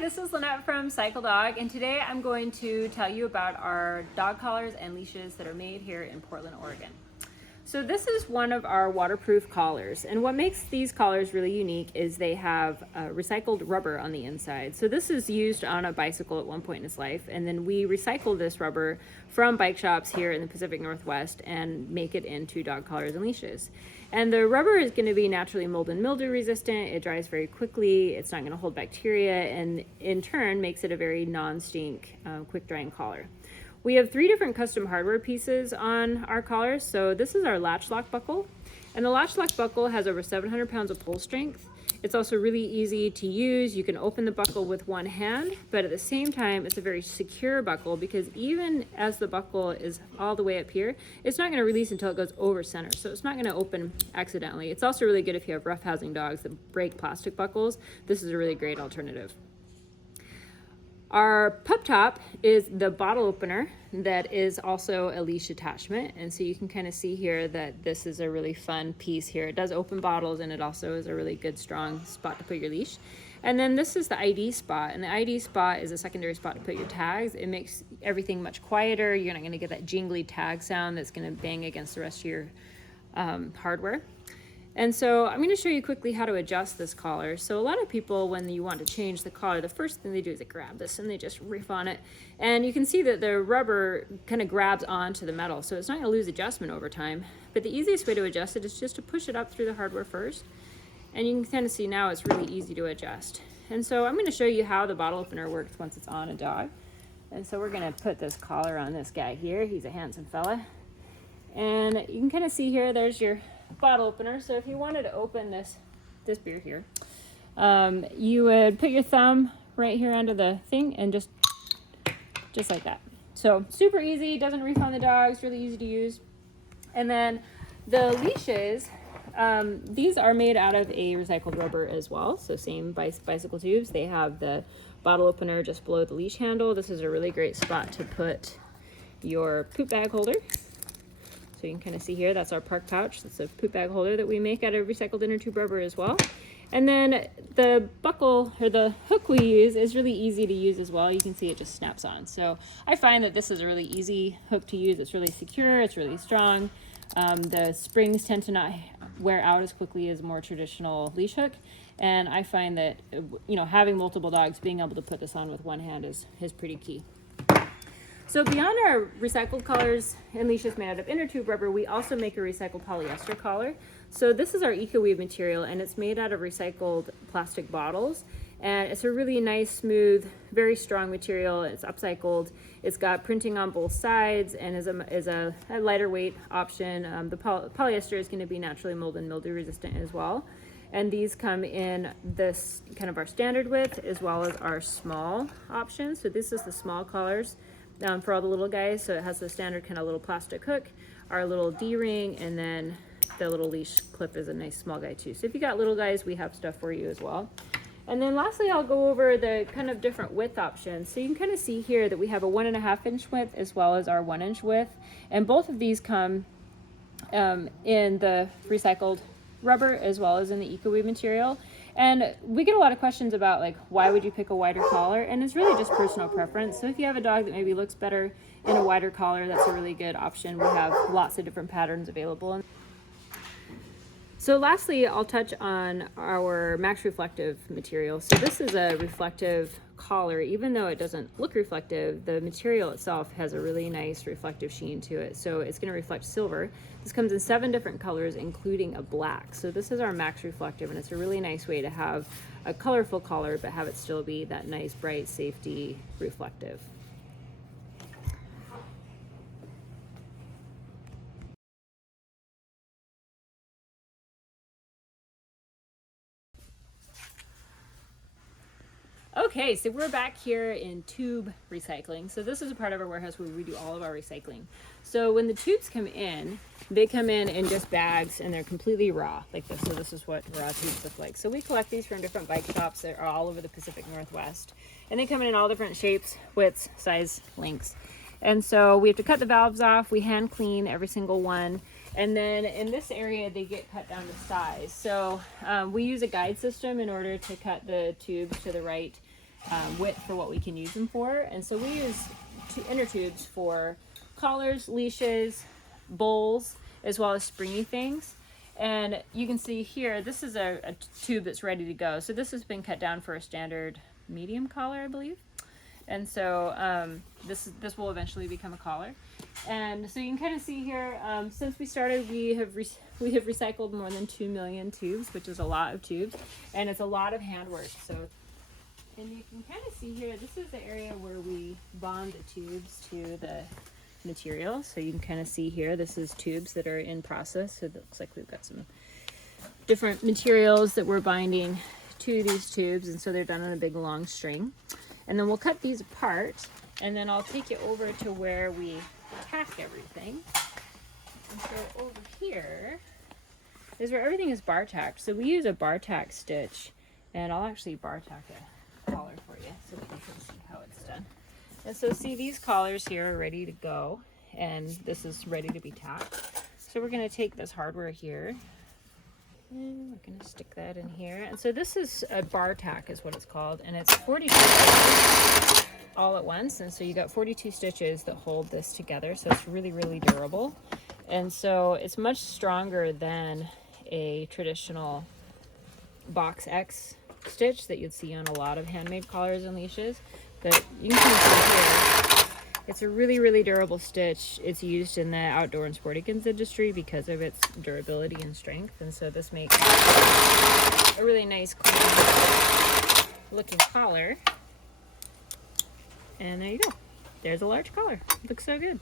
this is Lynette from Cycle Dog, and today I'm going to tell you about our dog collars and leashes that are made here in Portland, Oregon. So this is one of our waterproof collars, and what makes these collars really unique is they have recycled rubber on the inside. So this is used on a bicycle at one point in its life, and then we recycle this rubber from bike shops here in the Pacific Northwest and make it into dog collars and leashes. And the rubber is going to be naturally mold and mildew resistant. It dries very quickly. It's not going to hold bacteria, and in turn makes it a very non-stink, quick drying collar. We have 3 different custom hardware pieces on our collars. So this is our latch lock buckle, and the latch lock buckle has over 700 pounds of pull strength. It's also really easy to use. You can open the buckle with one hand, but at the same time, it's a very secure buckle because even as the buckle is all the way up here, it's not going to release until it goes over center. So it's not going to open accidentally. It's also really good if you have roughhousing dogs that break plastic buckles. This is a really great alternative. Our pup top is the bottle opener that is also a leash attachment. And so you can kind of see here that this is a really fun piece here. It does open bottles, and it also is a really good strong spot to put your leash. And then this is the ID spot, and the ID spot is a secondary spot to put your tags. It makes everything much quieter. You're not going to get that jingly tag sound that's going to bang against the rest of your hardware. And so I'm going to show you quickly how to adjust this collar. So a lot of people, when you want to change the collar, the first thing they do is they grab this and they just riff on it. And you can see that the rubber kind of grabs onto the metal, so it's not going to lose adjustment over time. But the easiest way to adjust it is just to push it up through the hardware first. And you can kind of see now it's really easy to adjust. And so I'm going to show you how the bottle opener works once it's on a dog. And so we're going to put this collar on this guy here. He's a handsome fella. And you can kind of see here, there's your bottle opener. So if you wanted to open this beer here, you would put your thumb right here under the thing and just like that. So super easy, doesn't reef on the dogs, really easy to use. And then the leashes, these are made out of a recycled rubber as well. So same bicycle tubes. They have the bottle opener just below the leash handle. This is a really great spot to put your poop bag holder. So you can kind of see here, that's our park pouch. That's a poop bag holder that we make out of recycled inner tube rubber as well. And then the buckle, or the hook we use, is really easy to use as well. You can see it just snaps on. So I find that this is a really easy hook to use. It's really secure, it's really strong. The springs tend to not wear out as quickly as a more traditional leash hook. And I find that, having multiple dogs, being able to put this on with one hand is pretty key. So beyond our recycled collars and leashes made out of inner tube rubber, we also make a recycled polyester collar. So this is our EcoWeave material, and it's made out of recycled plastic bottles. And it's a really nice, smooth, very strong material. It's upcycled. It's got printing on both sides and is a lighter weight option. The polyester is going to be naturally mold and mildew resistant as well. And these come in this kind of our standard width as well as our small option. So this is the small collars. For all the little guys, so it has the standard kind of little plastic hook, our little D-ring, and then the little leash clip is a nice small guy too. So if you got little guys, we have stuff for you as well. And then lastly, I'll go over the kind of different width options. So you can kind of see here that we have a 1.5 inch width as well as our 1 inch width, and both of these come in the recycled rubber as well as in the EcoWeave material. And we get a lot of questions about, like, why would you pick a wider collar? And it's really just personal preference. So if you have a dog that maybe looks better in a wider collar, that's a really good option. We have lots of different patterns available. So lastly, I'll touch on our Max Reflective material. So this is a reflective collar. Even though it doesn't look reflective, the material itself has a really nice reflective sheen to it. So it's going to reflect silver. This comes in 7 different colors, including a black. So this is our Max Reflective, and it's a really nice way to have a colorful collar, but have it still be that nice, bright, safety reflective. Okay, so we're back here in tube recycling. So this is a part of our warehouse where we do all of our recycling. So when the tubes come in, they come in just bags, and they're completely raw like this. So this is what raw tubes look like. So we collect these from different bike shops that are all over the Pacific Northwest. And they come in all different shapes, widths, size, lengths. And so we have to cut the valves off. We hand clean every single one. And then in this area, they get cut down to size. So we use a guide system in order to cut the tubes to the right width for what we can use them for. And so we use inner tubes for collars, leashes, bowls, as well as springy things. And you can see here, this is a tube that's ready to go. So this has been cut down for a standard medium collar, I believe. And so this will eventually become a collar. And so you can kind of see here, since we started, we have recycled more than 2 million tubes, which is a lot of tubes, and it's a lot of handwork. So, and you can kind of see here, this is the area where we bond the tubes to the material. So you can kind of see here, this is tubes that are in process. So it looks like we've got some different materials that we're binding to these tubes, and so they're done on a big long string. And then we'll cut these apart, and then I'll take you over to where we tack everything. And so over here is where everything is bar tacked. So we use a bar tack stitch, and I'll actually bar tack a collar for you so that you can see how it's done. And so see, these collars here are ready to go, and this is ready to be tacked. So we're going to take this hardware here, and we're going to stick that in here. And so this is a bar tack is what it's called, and it's 42 stitches all at once. And so you got 42 stitches that hold this together. So it's really, really durable. And so it's much stronger than a traditional box X stitch that you'd see on a lot of handmade collars and leashes. But you can see here, it's a really, really durable stitch. It's used in the outdoor and sporting goods industry because of its durability and strength. And so this makes a really nice, clean looking collar. And there you go. There's a large collar. It looks so good.